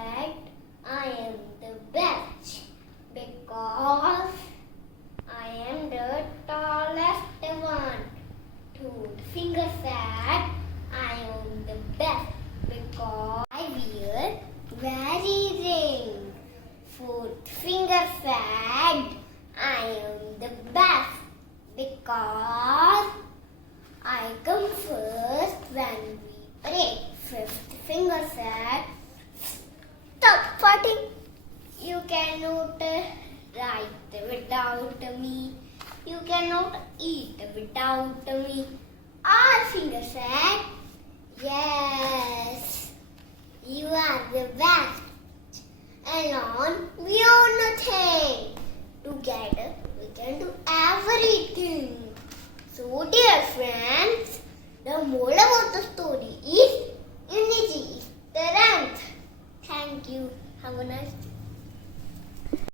said, I am the best because I am the tallest one. Third finger said, I am the best because I wear very ring. Fourth finger said, I am the best because I come first when we pray. Fifth finger said, stop fighting. You cannot write without me. You cannot eat without me. All fingers said, yes, you are the best. Alone, we are nothing. Together, we can do everything. So, dear friends, the moral of the story